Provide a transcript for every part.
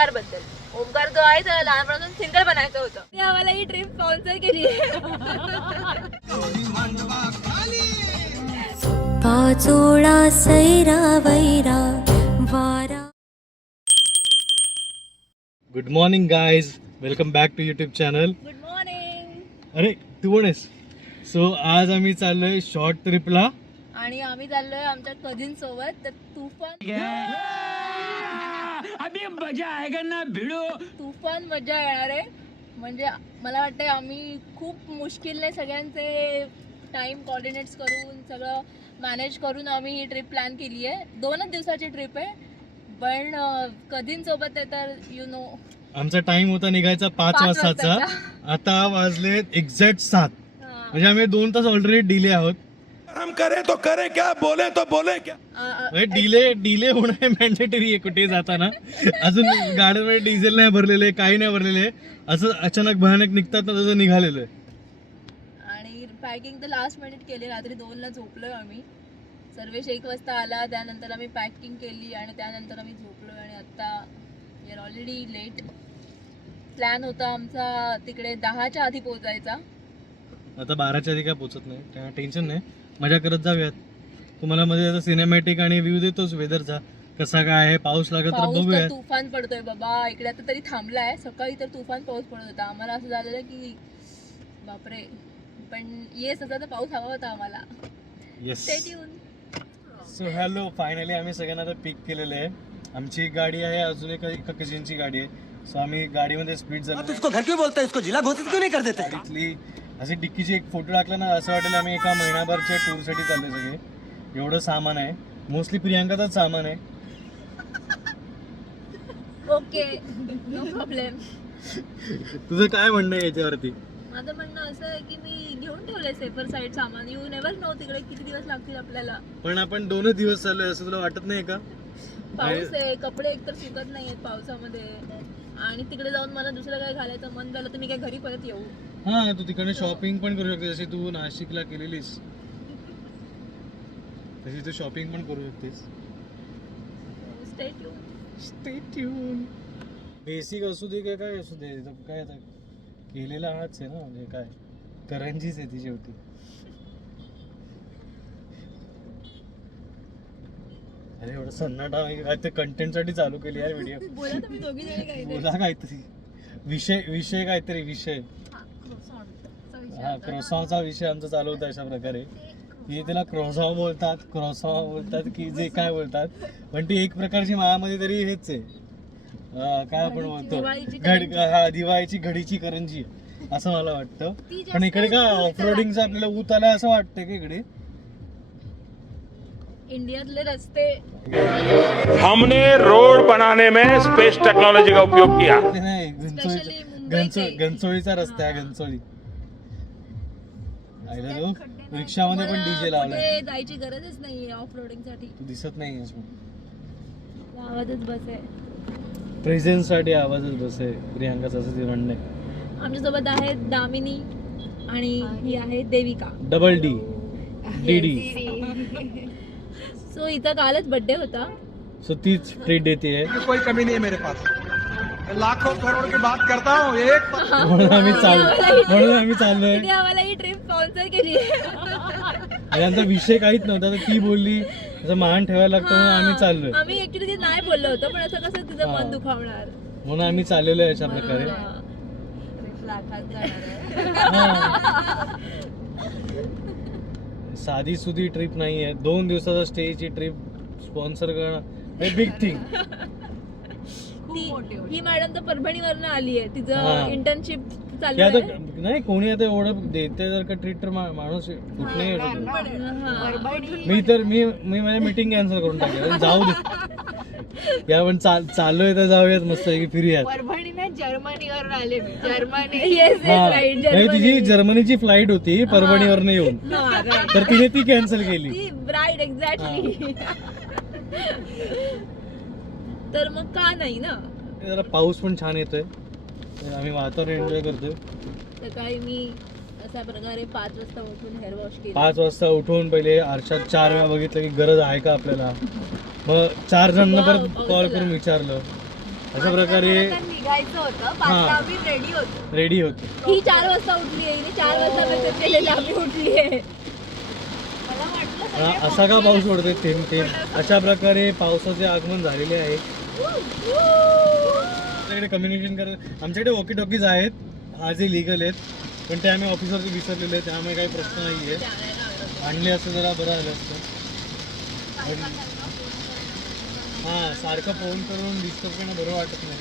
ओमकार बद्दल. ओमकार जो आहे त्याला लहानपणापासून सिंगल बनायचं होतं. मी आम्हाला ही ट्रिप स्पॉन्सर केली आहे. पाचोळा सैरा वैरा वारा. Good morning guys, welcome back to YouTube channel. Good morning. अरे तू कोण आहेस? सो आज आम्ही चाललोय शॉर्ट ट्रिपला आणि आम्ही चाललोय आमच्या कझिन सोबत. तर तुफान मजा येणार आहे. म्हणजे मला वाटतं आम्ही खूप मुश्किलने सगळ्यांचे टाइम कोऑर्डिनेट्स करून सगळं मॅनेज करून आम्ही ही ट्रिप प्लॅन केली आहे. 2च दिवसाची ट्रिप आहे, पण कझिन सोबत आहे तर यू नो. आमचा टाइम होता निघायचा 5 वाजताचा. आता वाजले एक्झॅक्ट 7. म्हणजे आम्ही 2 तास ऑलरेडी डिले आहोत. हम करे तो करे क्या, बोले तो बोले क्या. डिले होणं हे मॅन्डेटरी आहे कुठे जाताना. अजून गाड्यांमध्ये डिझेल नाही भरलेले, काही नाही भरलेले, असं अचानक भयानक निघतात ना तसं निघालेलं आहे. आणि पॅकिंग तर लास्ट मिनिट केली. रात्री 2ला झोपलोय आम्ही. सर्वेश 1 वाजता आला, त्यानंतर आम्ही पॅकिंग केली आणि त्यानंतर आम्ही झोपलोय. आणि आता we are already late. Plan होता आमचा तिकडे 10च्या आधी पोहोचायचा. आता 12च्या आधी काय पोहोचत नाही, त्या टेन्शन नाही, मजा करत जाऊयात. तुम्हाला मध्ये आता सिनेमॅटिक आणि व्ह्यू देतोच वेदरचा कसा काय आहे. पाऊस लागत तर बघूया. तुफान पडतोय बाबा इकडे. आता तरी थांबलाय. सकाळी तर तुफान पाऊस पडत होता. आम्हाला असं झालेलं की बापरे, पण येस असा तर पाऊस हवा होता आम्हाला. Yes. Stay tune. So hello, finally आम्ही सगळ्यांना आता पिक केलेलं आहे. आमची एक गाडी आहे, अजून एका कझिनची गाडी आहे. सो आम्ही गाडीमध्ये स्पीड झाली. इसको घर क्यों बोलता है, इसको जिला घोषित क्यों नहीं कर देते. इथली अशी डिक्कीची एक फोटो टाकला ना, असं वाटेल आम्ही एका महिनाभरच्या टूरसाठी चालले सगळे. एवढं सामान आहे, मोस्टली प्रियांकाचंच सामान आहे. Okay, no problem. तुझं काय म्हणणं आहे याच्यावरती? माझं म्हणणं असं आहे की मी घेऊन ठेवलंय सेफर साईड सामान. यू नेवर नो तिकडे किती दिवस लागतील आपल्याला. पण आपण 2च दिवस चाललोय असं तुला वाटत नाही का? पाऊस आहे, कपडे एकतर सुकत नाहीयेत पावसामध्ये. आणि तिकडे जाऊन मला दुसरं काय घालायचं मन झालं तर मी काय घरी परत येऊ. हा, तू तिकडे शॉपिंग पण करू शकते, जशी तू नाशिकला केलेलीस तशी तू शॉपिंग पण करू शकतेस. Stay tune. Stay tune. Basic असू दे काय असू दे, काय आता केलेला हाच आहे ना, म्हणजे काय करंजीच आहे ती शेवटी. अरे एवढं सन्नाटा काय ते कंटेंट साठी चालू केली यार व्हिडिओ. बोला तुम्ही दोघी जणी काहीतरी. बोला काहीतरी विषय काहीतरी विषय. हा, क्रॉसॉचा विषय आमचा चालू होता अशा प्रकारे की त्याला क्रॉसॉ बोलतात की जे काय बोलतात, पण ती एक प्रकारची माझ्यामध्ये तरी हेच आहे. काय आपण बोलतो दिवाळीची घडीची करंजी असं मला वाटतं. पण इकडे काय ऑफरोडिंगचा आपल्याला ऊत आला असं वाटतं की इकडे इंडियातले रस्ते. हमने रोड बनाने में स्पेस टेक्नोलॉजी का उपयोग किया. नाही, घनसोळीचा रस्ता आहे. घनसोळी रिक्षामध्ये पण डीजे लावलाय. जायची गरजच नाहीये ऑफ रोडिंग साठी. तू दिसत नाही आवाजच बस आहे. प्रेझेन्स साठी आवाजच बस आहे प्रियांकाचं, असं ते म्हणणं आहे. आमच्यासोबत आहे दामिनी आणि ही आहे Devika. Double D D. So इथं कालच बर्थडे होता. सो तीच ट्रीट देते आहे. कोई कमी नहीं है मेरे पास, लाखों करोड़ की बात करता हूँ. एक म्हणून आम्ही चाललोय. तिने आम्हाला ही ट्रिप स्पॉन्सर केली आहे. आणि आमचा विषय काहीच नव्हता, तर ती बोलली असं मान ठेवायला लागतं म्हणून आम्ही चाललोय. आम्ही ऍक्च्युली ते नाही बोललो होतो, पण असं कसं तिचं मन दुखावणार म्हणून आम्ही चाललेलो आहे अशा प्रकारे. साधी सुधी ट्रिप नाही आहे, 2 दिवसाचा स्टेची ट्रिप स्पॉन्सर करणं हे बिग थिंग. ही मॅडम तर परभणीवरनं आली आहे. तिचं इंटर्नशिप चालू आता आहे. नाही, कोणी आता एवढं देते जर का ट्रीट तर माणूस कुठे येऊ शकतो. मी माझ्या मीटिंग कॅन्सल करून टाकली. जाऊ दे या, पण चाललोय तर जाऊयात मस्त फिरूयात. परभणी नाही, जर्मनीवरून आले. जर्मनी. तिची जर्मनीची फ्लाईट होती परभणीवरनं येऊन, तर तिने ती कॅन्सल केली. Right, exactly. तर मग का नाही ना. जरा पाऊस पण छान येतोय, आम्ही वातावरण एन्जॉय करतोय. सकाळी मी अशा प्रकारे 5 वाजता उठून हेअर वॉश केलं. 5 वाजता उठून पहिले आरशात 4 वेळा बघितलं की गरज आहे का आपल्याला. मग 4 जणांना परत कॉल करून विचारलं अशा प्रकारे निघायचं होतं हा. 5ला आम्ही रेडी होतो. रेडी होतो. ही 4 वाजता उठली आहे, हिने 4 वाजता मेसेज केलेला आम्ही उठली आहे. मला वाटलं सगळे असा का पाऊस पडतोय थेंब थेंब. अशा प्रकारे पावसाचे आगमन झालेले आहे. आमच्याकडे कम्युनिकेशन करत आमच्याकडे वॉकी टॉकीज आहेत, आजही लिगल आहेत, पण ते आम्ही ऑफिसवरती विसरलेले आहेत, त्यामुळे काही प्रश्न नाही आहे. आणले असं जरा बरं आलं असतं. हां, सारखं फोन करून डिस्टर्ब करणं बरं वाटत नाही.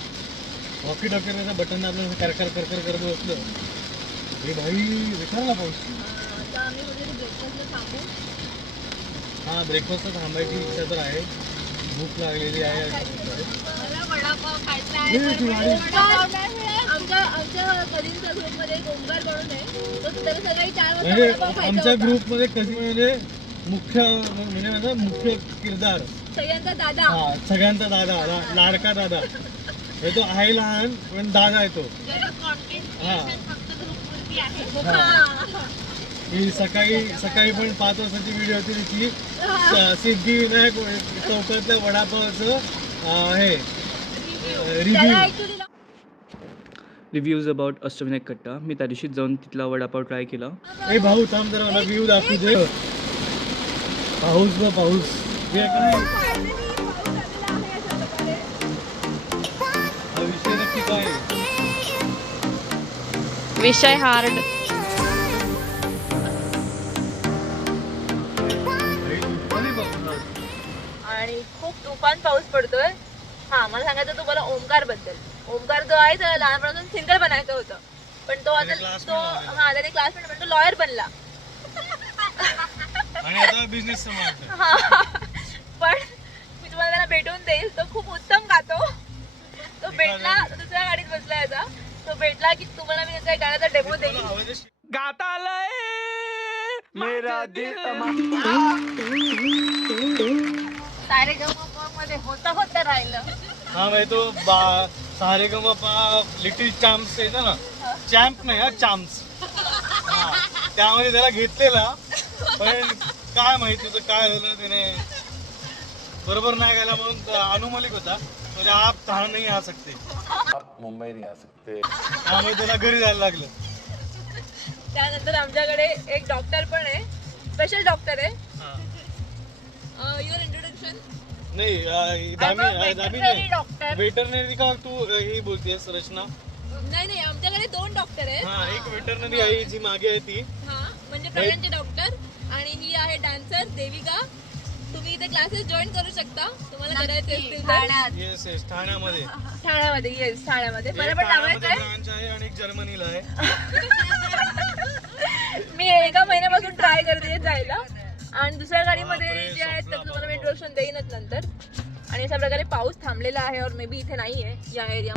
वॉकी टॉकीचं बटन आपलं करकर करकर करत बसलं हे भाई विचारला पाऊस. आता आम्ही वगैरे ब्रेकफास्टला थांबू. हां, ब्रेकफास्टला थांबायची इच्छा तर आहे, भूक लागलेली आहे. मला वडापाव खायचा आहे. वडापाव नाही मिळत. आमच्या कधींच्या ग्रुपमध्ये एक ओंकार म्हणून आहे, तो त्याला सकाळी 4 वाजता म्हणजे वडापाव खायचा आमच्या होता. ग्रुपमध्ये कधी म्हणजे म्हणजे माझा मुख्य किरदार, सगळ्यांचा दादा. हा सगळ्यांचा दादा, लाडका दादा. हे तो आहे लहान पण दादा आहे तो. हा हा. ही सकाळी पण 5 वाजताची व्हिडिओ होती तिची सिद्धिविनायक चौकातल्या वडापावचं हे रिव्ह्यू. त्याला actually रिव्ह्यूज अबाउट अष्टविनायक कट्टा. मी त्या दिवशीच जाऊन तिथला वडापाव ट्राय केला. ए भाऊ थांब जरा मला व्ह्यू दाखवू दे. पाऊस ग पाऊस. हे काय हा विषय नक्की काय आहे? विषय हार्ड. आणि खूप तुफान पाऊस पडतोय. हा, मला सांगायचं तुम्हाला ओमकार बद्दल. ओमकार जो आहे त्याला लहानपणापासून सिंगर बनायचं होतं, पण तो आता त्याने क्लासमेट पण तो लॉयर बनला. आणि आता बिझनेस सांभाळतो. हा. पण मी तुम्हाला त्याला भेटून देईल. तो खूप उत्तम गातो. तो भेटला, दुसऱ्या गाडीत बसला याचा. तो भेटला की तुम्हाला मी त्याच्या गाण्याचा डेमो देईल. गाता मेरा दिल सारेगमप मध्ये होता राहिलं. हा म्हणजे तो सारेगमपा लिटिल चॅम्प्स येतं ना, चॅम्प नाही हा चाम्प्स. हा त्यामध्ये त्याला घेतलेला, पण काय माहिती होतं काय झालं त्याने बरोबर नाही गायला म्हणून अनुमलिक होता. म्हणजे आप कहा नाही आ सकते, मुंबई नहीं आ सकते. त्यामुळे त्याला घरी जायला लागलं. त्यानंतर आमच्याकडे एक डॉक्टर पण आहे, स्पेशल डॉक्टर आहे. Your introduction. नाही दामी नाही डॉक्टर. वेटरनरी का तू ही बोलतेस रचना? नाही, आमच्याकडे 2 डॉक्टर आहेत. हा, एक वेटरनरी आहे जी मागे आहे ती. हा, म्हणजे प्रगतीचे डॉक्टर, आणि ही आहे डान्सर देविका. तुम्ही इथे क्लासेस जॉईन करू शकता, तुम्हाला करायचे असतील तर. येस येस, ठाण्यामध्ये. ठाण्यामध्ये. येस, ठाण्यामध्ये. मला पण लावायचं आहे. ब्रांच आहे आणि एक जर्मनीला आहे. मी एका महिन्यापासून ट्राय करते जायला, आणि दुसऱ्या गाडीमध्ये जे आहेत त्याचं तुम्हाला मी इंट्रोडक्शन देईनच नंतर. आणि अशा प्रकारे पाऊस थांबलेला आहे, और मे बी इथे नाही आहे या एरिया.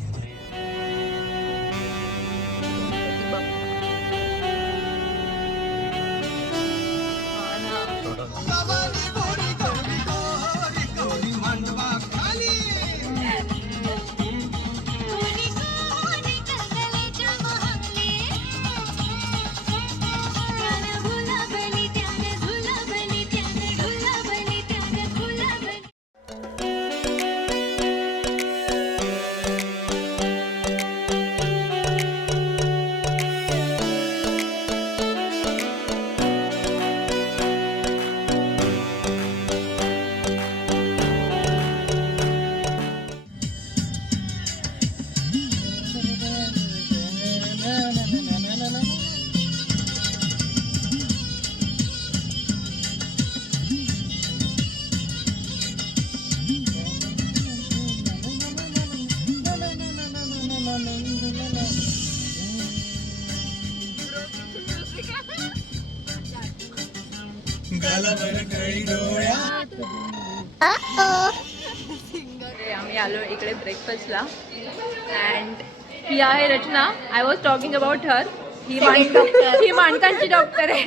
आम्ही आलो इकडे ब्रेकफास्टला, अँड ही आहे Rachna. I was talking about her. ही माणसांची डॉक्टर आहे,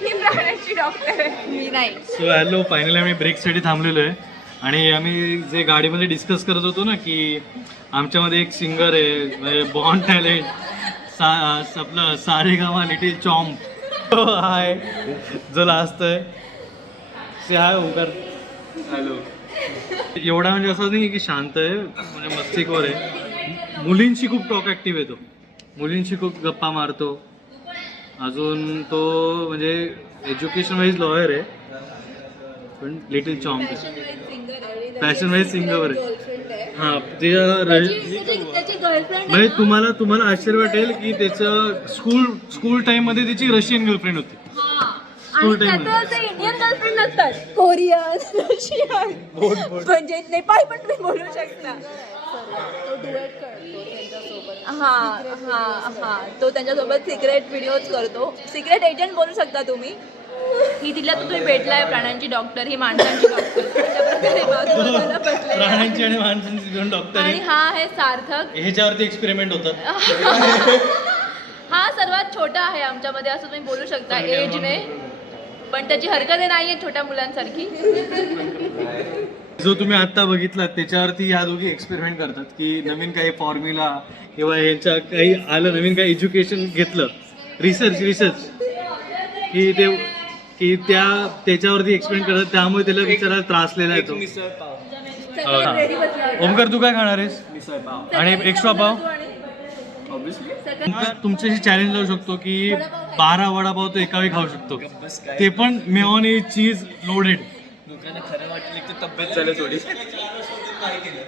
ही प्राण्यांची डॉक्टर आहे, मी नाही. सो हॅलो, फायनली आम्ही ब्रेकसाठी थांबलेलो आहे. आणि आम्ही जे गाडीमध्ये डिस्कस करत होतो ना की आमच्यामध्ये एक सिंगर आहे, म्हणजे बॉन्ड टॅलेंट, आपलं सारेगामा लिटिल चॉम्प आहे जो लास्ट आहे. से हाय ओंकार. हॅलो. एवढा म्हणजे असं नाही की शांत आहे, म्हणजे मस्तिखोर आहे. मुलींशी खूप टॉक ऍक्टिव्ह येतो, मुलींशी खूप गप्पा मारतो. अजून तो म्हणजे एज्युकेशन वाईज लॉयर आहे, पण लिटिल चॉम्प आहे. फॅशन वाईज सिंगर आहे. हा तिच्या त्याची गर्लफ्रेंड म्हणजे तुम्हाला आश्चर्य वाटेल की त्याचं स्कूल टाइम मध्ये त्याची रशियन गर्लफ्रेंड होती. स्कूल टाइम मध्ये इंडियन गर्लफ्रेंड नसतात, कोरियन, रशियन, म्हणजे नेपाळ पण तुम्ही बोलू शकता. हा तो त्यांच्यासोबत सिक्रेट व्हिडिओज करतो. सिक्रेट एजंट बोलू शकता तुम्ही. ही तिला तुम्ही भेटलाय प्राण्यांची डॉक्टर, ही माणसांची डॉक्टर. प्राण्यांची आणि माणसांची दोन डॉक्टर आणि आहे. हा आहे सार्थक. ह्याच्यावरती एक्सपेरिमेंट होतात. हा सर्वात छोटा आहे आमच्यामध्ये असं तुम्ही बोलू शकता एजने, पण त्याची हरकत नाहीये छोट्या मुलांसारखी. जो तुम्ही आता बघितलात त्याच्यावरती ह्या दोघी एक्सपेरिमेंट करतात की नवीन काही फॉर्म्युला किंवा ह्यांच्या काही आलं, नवीन काही एज्युकेशन घेतलं, रिसर्च की त्याच्यावरती एक्सपेरिमेंट करतात, त्यामुळे त्याला विचारायला त्रासलेला येतो. ओमकार तू काय खाणार आहेस? आणि एक्स्ट्रा पाव. तुमच्याशी चॅलेंज लावू शकतो की 12 वडापाव तो एका वेळी खाऊ शकतो, ते पण मेयोनीज चीज लोडेड.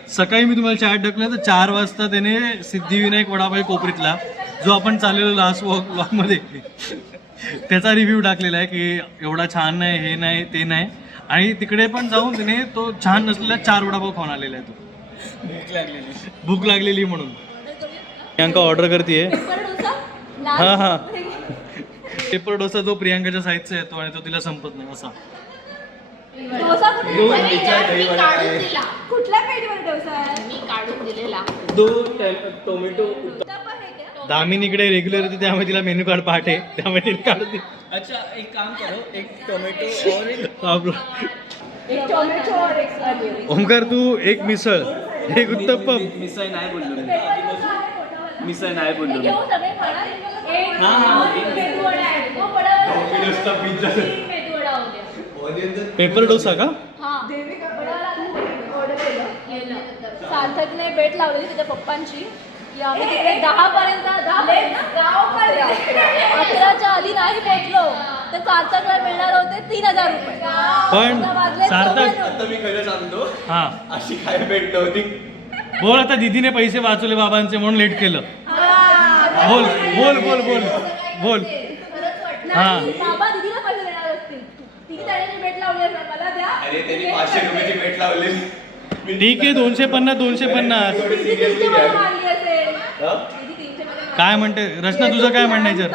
सकाळी मी तुम्हाला चॅट टाकलं तर 4 वाजता त्याने सिद्धिविनायक वडापाव कोपरीतला, जो आपण चाललेलो लास्ट व्लॉग मध्ये, त्याचा रिव्ह्यू टाकलेला आहे की एवढा छान नाही, हे नाही, ते नाही. आणि तिकडे पण जाऊन त्याने तो छान नसलेला 4 वडापाव खाऊन आलेला आहे. तो भूक लागलेली म्हणून. प्रियांका ऑर्डर करते. हा पेपर डोसा जो प्रियांकाच्या साईजचा येतो आणि तो तिला संपत नाही असा. कुठल्या पेजवर डोसा आहे? मी काढून दिलेला. टोमॅटो. दामिन इकडे रेग्युलर होती, त्यामुळे तिला मेन्यू कार्ड पाठ आहे, त्यामुळे तिने काढून दिली. अच्छा एक काम करो, एक टोमॅटो और एक टोमॅटो और एक ओमकार तू एक मिसळ, एक उत्तप्पम. मिसळ नाही बोललो मी. पेपर डोसा का? सार्थकने बेट लावलेली त्याच्या पप्पांची की आम्ही तिकडे 10 पर्यंत 11च्या आधी नाही पोहोचलो तर सार्थकला मिळणार होते 3000 रुपये. पण वाजले सार्थक 94. मी खरं सांगतो, हा अशी काय भेट नव्हती. बोल आता. दीदीने पैसे वाचवले बाबांचे म्हणून लेट केलं. बोल बोल बोल बोल बोल. हा बाबा दीदीला पैसे देणार असतील, तिने त्याने बेट लावली असेल, मला द्या. अरे त्यांनी 500 रुपयाची भेट लावलेली. ठीक आहे, 250 250. दीदी 300 मध्ये मारली असेल. हा? दीदी 300 मध्ये मारली. काय म्हणते रचना, तुझं काय म्हणणं आहे जर?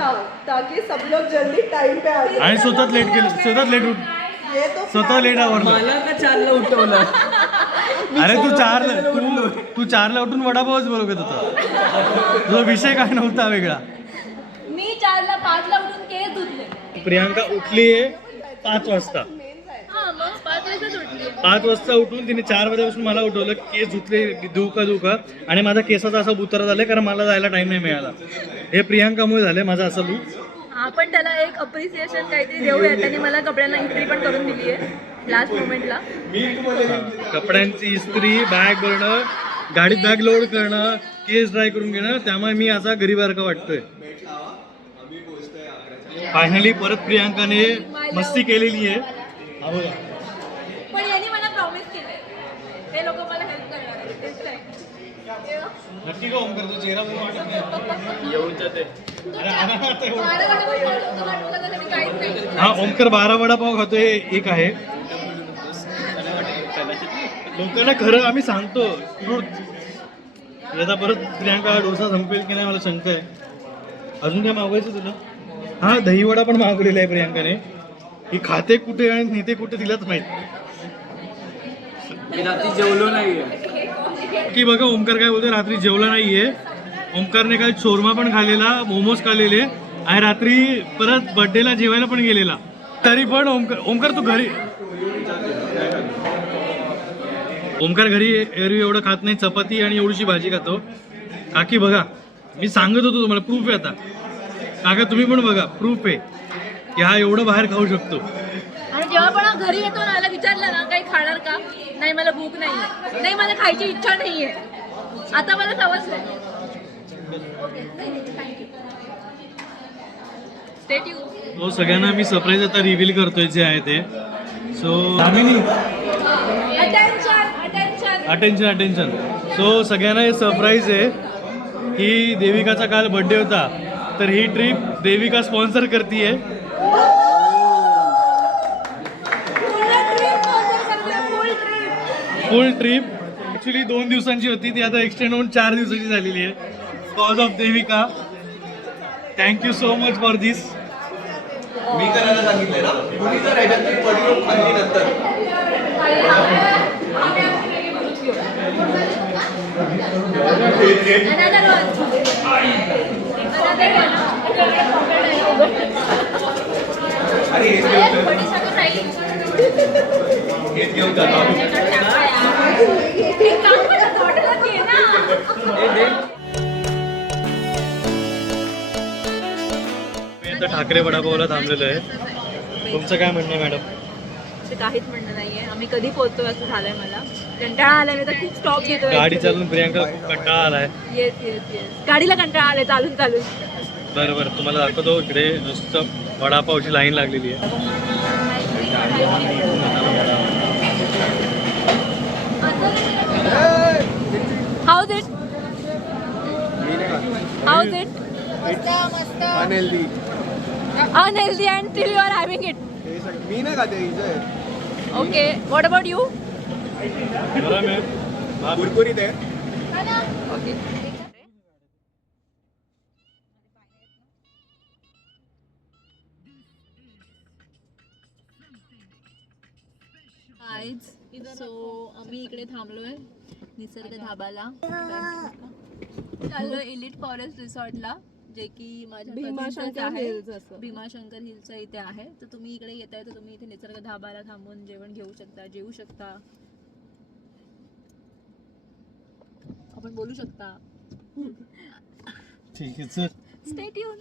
ताकि सब लोग जल्दी टाइम पे आ जाए. आणि स्वतःच लेट केलं, स्वतःच लेट ये तो स्वतः लेट आवरलं. मला का 4ला उठवलं? अरे तू 4ला उठून वडापावच बोलवत होता, तुझा विषय काय नव्हता वेगळा. मी 4ला 5ला उठून केस धुतले. प्रियांका उठलीये 5 वाजता. हा मग 5 वाजताच उठली. 5 वाजता उठून तिने 4 वाजल्यापासून मला उठवलं, केस धुतले धुऊ का आणि माझा केसाचा असा बुतारा झालाय कारण मला जायला टाइम नाही मिळाला. हे प्रियांकामुळे झालंय माझा असं लूक. आपण त्याला एक अप्रिसिएशन काहीतरी देऊया. त्याने मला कपड्यांना इस्त्री पण करून दिली आहे लास्ट मोमेंटला. कपड्यांची इस्त्री, बॅग भरणं, गाडीत बॅग लोड करणं, केस ड्राय करून घेणं, त्यामुळे मी असा गरीबारखा वाटतोय. फायनली परत प्रियांकाने मस्ती केलेली आहे. हा बघा. पण यांनी मला प्रॉमिस केलंय हे लोक मला हेल्प करणार आहेत. तेच काय. नक्की का ओमकार, तो चेहरा बघून वाटत नाही. येऊन जाते. अरे आणा ना आता एवढं. मला वाटलं तर मी काहीच नाही. हा ओमकार 12 वडापाव खातोय, एक आहे. लोकांना खरं आम्ही सांगतो आता परत प्रियांका डोसा संपेल की नाही मला शंका आहे. अजून काय मागवायचं तुला? हा दहीवडा पण मागवलेला आहे प्रियांकाने. ही खाते कुठे आणि नेते कुठे तिलाच माहित. मी रात्री जेवलो नाहीये. की बघा ओमकार काय बोलतोय, रात्री जेवला नाहीये. ओमकारने काल शोरमा पण खाल्लेला, मोमोज खाल्लेले आणि रात्री परत बर्थडेला जेवायला पण गेलेला. तरी पण ओमकार तू घरी ओमकार घरी एरवी एवढं खात नाही, चपाती आणि एवढीशी भाजी खातो. काकी बघा, मी सांगत होतो तुम्हाला, प्रूफ आहे आता. काका तुम्ही पण बघा, प्रूफ आहे की हा एवढं बाहेर खाऊ शकतो. आणि जेव्हा पण घरी येतो ना, विचारलं ना काही खाणार का, नाही नाही मला भूक नाहीये, नाही मला खायची इच्छा नाहीये. आता मला समजलंय. Okay thank you. Stay tune. तो सगळ्यांना मी सरप्राईज आता रिव्हील करतोय जे आहे ते. So Damini attention. सो सगळ्यांना हे सरप्राईज आहे की देविकाचा काल बर्थडे होता, तर ही ट्रिप देविका स्पॉन्सर करतीये. फुल ट्रिप ॲक्च्युली 2 दिवसांची होती, ती आता एक्सटेंड होऊन 4 दिवसाची झालेली आहे cause of Devika. Thank you so much for this. मी करायला सांगितलंय ना, तुम्ही जर ह्याच्यात पडलो खाल्ली नंतर अरे हेच घेऊन जातो. मी आता ठाकरे वडापावला थांबलेलो आहे. तुमचं काय म्हणणं आहे मॅडम? काहीच म्हणणं नाहीये. आम्ही कधी पोहोचतो असं झालंय. मला कंटाळा आलाय. मी तर खूप स्टॉप घेतो. गाडी चालून प्रियांका कंटाळा आलाय. येस येस येस गाडीला कंटाळा आलाय चालून चालून. बरं तुम्हाला दाखवतो. इकडे नुसतं वडापावची लाईन लागलेली आहे. House it unhealthy unhealthy until you are having it. मी नाही खाते. Okay, what about you? बरं मॅम, कुरकुरीत आहे. Okay. सो आम्ही इकडे थांबलोय निसर्ग धाबाला. चाललोय एलिट फॉरेस्ट रिसॉर्टला, जे की माझ्या भीमाशंकर हिलचं इथे आहे. तर तुम्ही इकडे येताय तर तुम्ही इथे निसर्ग धाबाला थांबून जेवण घेऊ शकता, जेवू शकता, आपण बोलू शकता. ठीक आहे sir. Stay tune.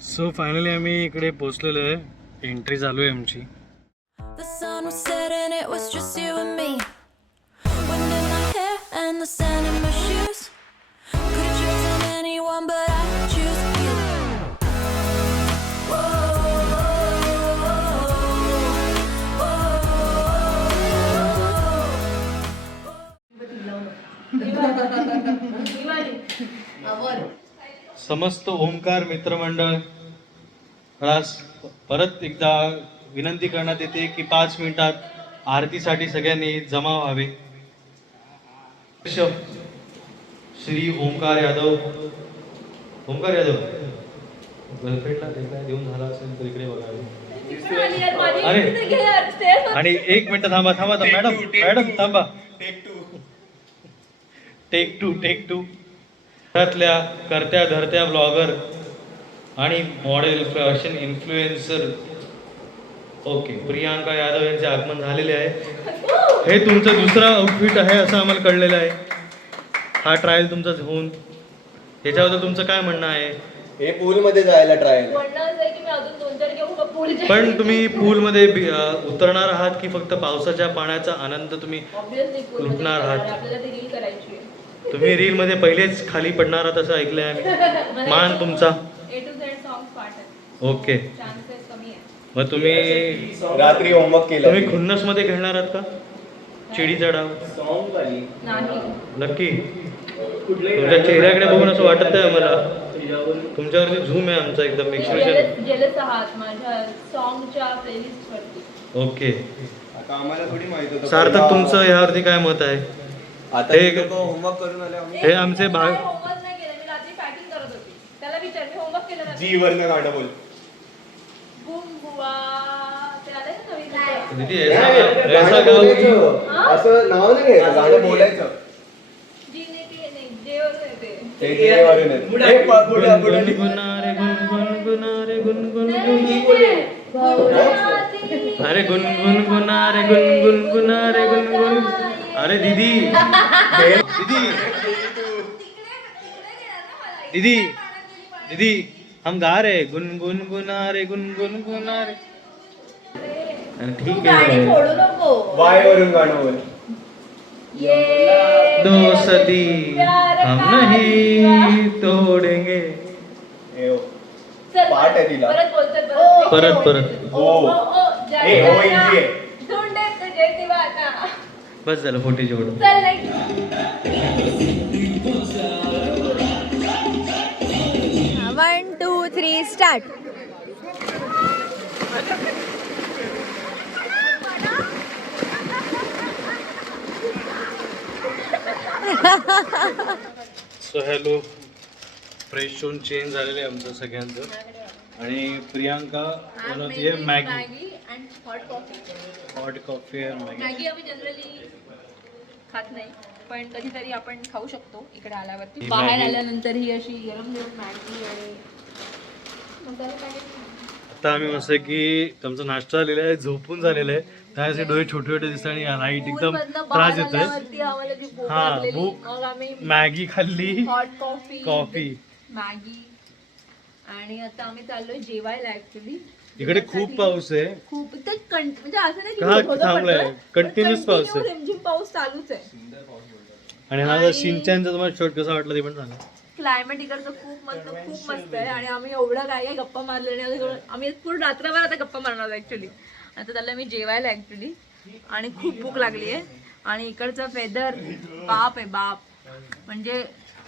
So finally आम्ही इकडे पोहोचलेलो आहे. एंट्री चालू आहे आमची. The sun was setting, it was just you and me. Wind in my hair and the sand in my shoes. Could've chosen anyone, but I choose you. Whoa, समस्त ओमकार मित्रमंडळ परत एकदा विनंती करण्यात येते की 5 मिनिटात आरतीसाठी सगळ्यांनी जमा व्हावे. श्री ओमकार यादव गर्लफ्रेंडला देऊन झाला असेल तर इकडे बघावे. अरे आणि 1 मिनिट थांबा मॅडम थांबा. टेक टू घरातल्या करत्या धरत्या ब्लॉगर आणि model fashion influencer okay Priyanka Yadav यांचे आगमन झालेले आहे. हे तुमचं दुसरं आउटफिट आहे असं आम्हाला कळलेलं आहे. हा ट्रायल तुमचा होऊन ह्याच्याबद्दल तुमचं काय म्हणणं आहे? हे पूल मध्ये जायला ट्रायल. पण तुम्ही पूलमध्ये उतरणार आहात की फक्त पावसाच्या पाण्याचा आनंद तुम्ही लुटणार आहात? तुम्ही रील मध्ये पहिलेच खाली पडणार आहात असं ऐकलंय आम्ही. मान तुमचा ओके. मग तुम्ही रात्री होमवर्क केलं. तुम्ही खुन्नस मध्ये खेळणार आहात का चिडीचा डाव? नक्की. तुमच्या चेहऱ्याकडे बघून असं वाटत आहे मला तुमच्यावरती झूम आहे आमचा एकदम एक्सप्रेशन. ओके आम्हाला थोडी माहित होतं. सार्थक तुमचं यावरती काय मत आहे? आता होमवर्क करून आले आम्ही. हे आमचे भाग जी वरनं गाणं बोल. दीदी ऐसा गाओ. असं नाव नाही घ्यायचं, गाणं बोलायचं. ते जे वरून आहे. हे पुढे गुणगुणा रे गुणगुणा गुनगुना रे गुनगुना रे गुनगुन. अरे दीदी दीदी दीदी दीदी हम गा रहे गुनगुना रे गुनगुना रे. ठीक आहे. वाय वरून गाणं बोल. दोस्ती हम नहीं तोडेंगे. पाठ आहे तिला. परत हो ए हो इझी आहे. बस झालं फोटी जेवढं. 1 2 3 स्टार्ट. So hello. फ्रेश होऊन चेंज झालेलं आहे आमचं सगळ्यांचं. आणि प्रियांका बनवते मॅगी. हॉट कॉफी आहे. मॅगी आम्ही जनरली खात नाही, पण कधीतरी आपण खाऊ शकतो इकडे आल्यावरती. ही बाहेर मॅगी- आल्यानंतर ही अशी गरम गरम मॅगी आणि मसाला पॅकेट. आता आम्ही मस्त की तुमचा नाश्ता झालेला आहे, झोपून झालेला आहे. त्याचे डोळे छोटे छोटे दिसतात आणि लाईट एकदम त्रास देतोय. आम्हाला जी भूक हा, लागलेली, भूक. मग आम्ही मॅगी खाल्ली, हॉट कॉफी कॉफी. मॅगी आणि आता आम्ही चाललोय जेवायला. ऍक्च्युली इकडे खूप पाऊस आहे. खूप ते म्हणजे असं नाही की हा, धोधो थांबलाय. पडतोय, Continuous पण पाऊस आहे. continue रिमझिम पाऊस चालूच आहे. आणि हा जर शिनचॅनचा तुम्हाला शर्ट कसा वाटला ते पण सांगा. क्लायमेट इकडचं खूप मस्त आहे आणि आम्ही एवढं काय काय गप्पा मारले नाही. आम्ही पूर्ण रात्रभर आता गप्पा मारणार ऍक्च्युली. आता त्याला मी जेवायला ऍक्च्युली आणि खूप भूक लागली आहे. आणि इकडचं वेदर बाप आहे बाप. म्हणजे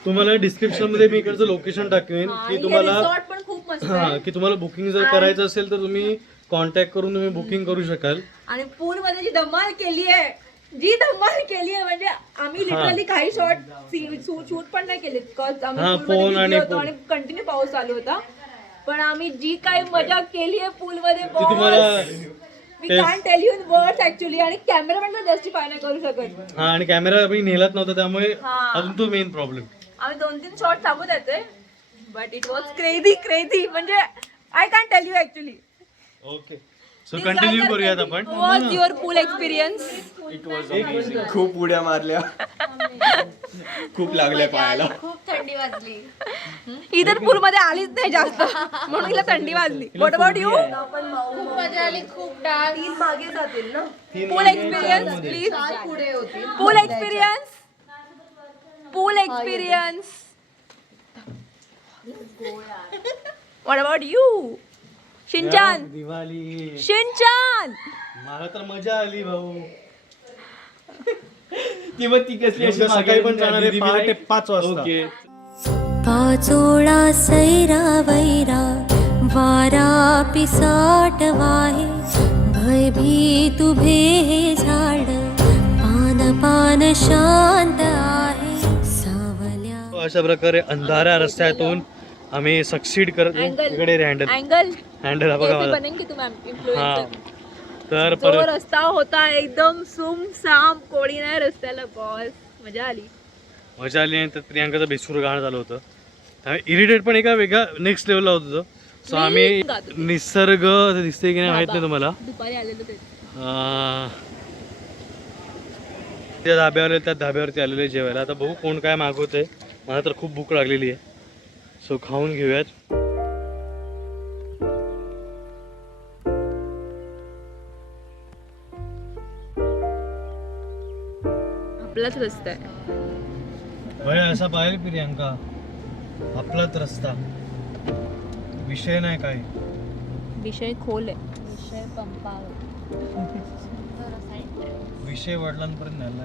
तुम्हाला डिस्क्रिप्शन मध्ये मी इकडचं लोकेशन टाकवेन की तुम्हाला रिसॉर्ट पण खूप मस्त हा आहे. की तुम्हाला बुकिंग जर करायचं असेल तर तुम्ही कॉन्टॅक्ट करून तुम्ही बुकिंग करू शकाल. आणि पूल मध्ये जी धमाल केली आहे म्हणजे आम्ही लिटरली काही शॉट शूट पण नाही केले. हा, फोन आणि आणि कंटिन्यू पाऊस चालू होता. पण आम्ही जी काही मजा केली आहे पूल मध्ये ती तुम्हाला मी can tell you in words actually. आणि कॅमेरा पण जस्टिफाय नाही करू शकत. हा, आणि कॅमेरा आम्ही नेलाच नव्हता त्यामुळे हा. अजून तो मेन प्रॉब्लेम. आम्ही 2-3 शॉट सांगू त्याचे, बट इट वॉज क्रेझी म्हणजे I can tell you actually. Okay, so continue करूयात आपण. Was your pool experience? खूप उड्या मारल्या. खूप लागल्या पायाला. खूप थंडी वाजली. ही तर पूल मध्ये आलीच नाही जास्त म्हणून हिला थंडी वाजली. What about you? खूप मजा आली. खूप डान्स. 3 मागे जातील ना. पूल एक्सपिरियन्स प्लीज. 4 पुढे होतील. Pool experience. What about you? Shinchan. Diwali Shinchan. मला तर मजा आली भाऊ. किंवा ती कसली अशी सकाळी पण जाणार आहे पहाटे 5 वाजता. ओके. पाचोळा सैरा वैरा वारा पिसाट वाहे भयभीत उभे हे झाड पान पान शांत आहे सावल्या. अशा प्रकारे अंधाऱ्या रस्त्यातून आम्ही सक्सीड करत इकडे हँडल अँगल हा बघा माझा. बनेंगे तुम हा, इन्फ्लुएन्सर. तर जो परत रस्ता होता एकदम सुमसाम, कोणी नाही रस्त्याला. बॉस मजा आली. मजा आली. आणि त्यात प्रियांकाचं बेसूर गाणं झालं होतं. त्यामुळे इरिटेट पण एका वेगळा नेक्स्ट लेवलला होत होतं. सो आम्ही गात होते. निसर्ग दिसते की नाही माहित नाही तुम्हाला. दुपारी आलेलो ते. त्या धाब्यावर त्या धाब्यावरती आलेले जेवायला. आता बघू कोण काय मागवतंय. मला तर खूप भूक लागलेली आहे. सो खाऊन घेऊयात. आपलाच रस्ता आहे. भय असा पाहिजे प्रियांका, आपलाच रस्ता. विषय नाही काय. विषय खोल आहे. विषय पंपावर. विषय वडिलांपर्यंत नेला.